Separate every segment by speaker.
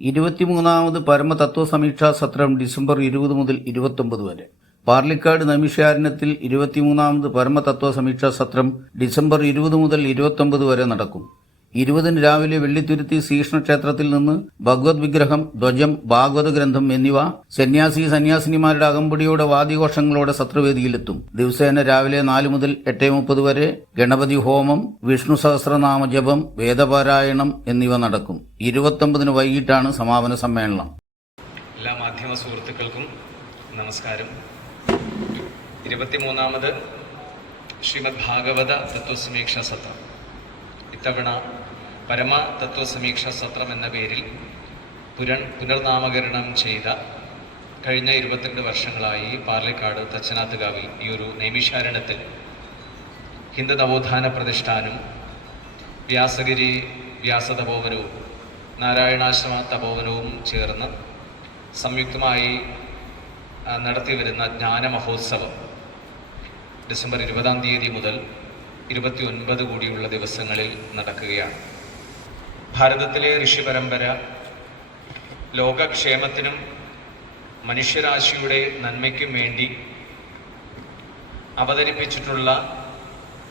Speaker 1: ഇരുപത്തിമൂന്നാമത് പരമതത്വ സമീക്ഷാ സത്രം December ഇരുപത് മുതൽ ഇരുപത്തൊമ്പത് വരെ. പാർലിക്കാട് നമിഷാരണ്യത്തിൽ ഇരുപത്തിമൂന്നാമത് പരമതത്വ സമീക്ഷാ സത്രം ഡിസംബർ ഇരുപത് മുതൽ ഇരുപത്തൊമ്പത് വരെ നടക്കും. ഇരുപതിന് രാവിലെ വെള്ളിത്തുരുത്തി ശ്രീകൃഷ്ണ ക്ഷേത്രത്തിൽ നിന്ന് ഭഗവത് വിഗ്രഹം ധ്വജം ഭാഗവത ഗ്രന്ഥം എന്നിവ സന്യാസി സന്യാസിനിമാരുടെ അകമ്പടിയോടെ വാദ്യഘോഷങ്ങളോടെ സത്രവേദിയിലെത്തും ദിവസേന രാവിലെ നാല് മുതൽ എട്ട് മുപ്പത് വരെ ഗണപതി ഹോമം വിഷ്ണു സഹസ്രനാമ ജപം വേദപാരായണം എന്നിവ നടക്കും. ഇരുപത്തൊമ്പതിന് വൈകിട്ടാണ് സമാപന സമ്മേളനം.
Speaker 2: എല്ലാ മാധ്യമ സുഹൃത്തുക്കൾക്കും നമസ്കാരം. ഇരുപത്തിമൂന്നാമത് ശ്രീമദ് ഭാഗവത തത്വസമീക്ഷ സത്രം. ഇത്തവണ പരമ തത്വസമീക്ഷ സത്രം എന്ന പേരിൽ പുരൺ പുനർനാമകരണം ചെയ്ത കഴിഞ്ഞ ഇരുപത്തിരണ്ട് വർഷങ്ങളായി പാർലിക്കാട് തച്ചനാത്തുകാവിൽ ഈ ഒരു നൈമിഷാരണത്തിൽ ഹിന്ദു നവോത്ഥാന പ്രതിഷ്ഠാനം വ്യാസഗിരി വ്യാസതപോവനവും നാരായണാശ്രമ തപോവനവും ചേർന്ന് സംയുക്തമായി നടത്തി നടത്തിവരുന്ന ജ്ഞാന മഹോത്സവം ഡിസംബർ ഇരുപതാം തീയതി മുതൽ ഇരുപത്തി ഒൻപത് കൂടിയുള്ള ദിവസങ്ങളിൽ നടക്കുകയാണ്. ഭാരതത്തിലെ ഋഷി പരമ്പര ലോകക്ഷേമത്തിനും മനുഷ്യരാശിയുടെ നന്മയ്ക്കും വേണ്ടി അവതരിപ്പിച്ചിട്ടുള്ള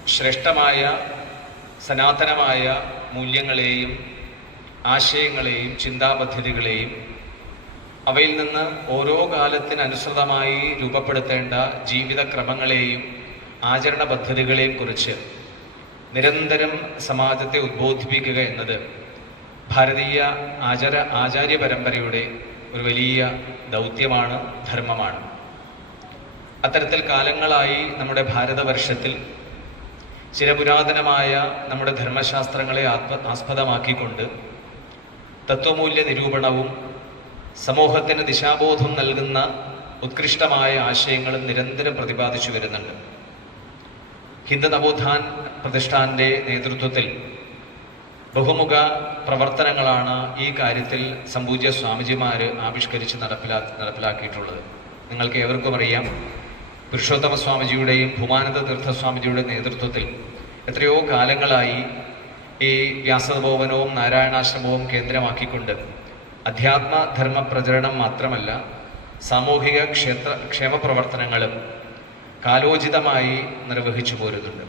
Speaker 2: ശ്രേഷ്ഠമായ സനാതനമായ മൂല്യങ്ങളെയും ആശയങ്ങളെയും ചിന്താപദ്ധതികളെയും അവയിൽ നിന്ന് ഓരോ കാലത്തിനനുസൃതമായി രൂപപ്പെടുത്തേണ്ട ജീവിതക്രമങ്ങളെയും ആചരണ പദ്ധതികളെയും കുറിച്ച് നിരന്തരം സമാജത്തെ ഉദ്ബോധിപ്പിക്കുക എന്നത് ഭാരതീയ ആചാര ആചാര്യ പരമ്പരയുടെ ഒരു വലിയ ദൗത്യമാണ് ധർമ്മമാണ്. അത്തരത്തിൽ കാലങ്ങളായി നമ്മുടെ ഭാരതവർഷത്തിൽ ചിരപുരാതനമായ നമ്മുടെ ധർമ്മശാസ്ത്രങ്ങളെ ആത്മ ആസ്പദമാക്കിക്കൊണ്ട് തത്വമൂല്യ നിരൂപണവും സമൂഹത്തിന് ദിശാബോധം നൽകുന്ന ഉത്കൃഷ്ടമായ ആശയങ്ങളും നിരന്തരം പ്രതിപാദിച്ചു വരുന്നുണ്ട്. ഹിന്ദു നവോത്ഥാൻ പ്രതിഷ്ഠാന്റെ നേതൃത്വത്തിൽ ബഹുമുഖ പ്രവർത്തനങ്ങളാണ് ഈ കാര്യത്തിൽ സംപൂജ്യ സ്വാമിജിമാർ ആവിഷ്കരിച്ച് നടപ്പിലാ നടപ്പിലാക്കിയിട്ടുള്ളത്. നിങ്ങൾക്ക് ഏവർക്കും അറിയാം പുരുഷോത്തമ സ്വാമിജിയുടെയും ഭൂമാനന്ദ തീർത്ഥ സ്വാമിജിയുടെയും നേതൃത്വത്തിൽ എത്രയോ കാലങ്ങളായി ഈ വ്യാസഭവനവും നാരായണാശ്രമവും കേന്ദ്രമാക്കിക്കൊണ്ട് അധ്യാത്മ ധർമ്മ പ്രചരണം മാത്രമല്ല സാമൂഹിക ക്ഷേത്ര ക്ഷേമ പ്രവർത്തനങ്ങളും കാലോചിതമായി നിർവഹിച്ചു പോരുന്നുണ്ട്.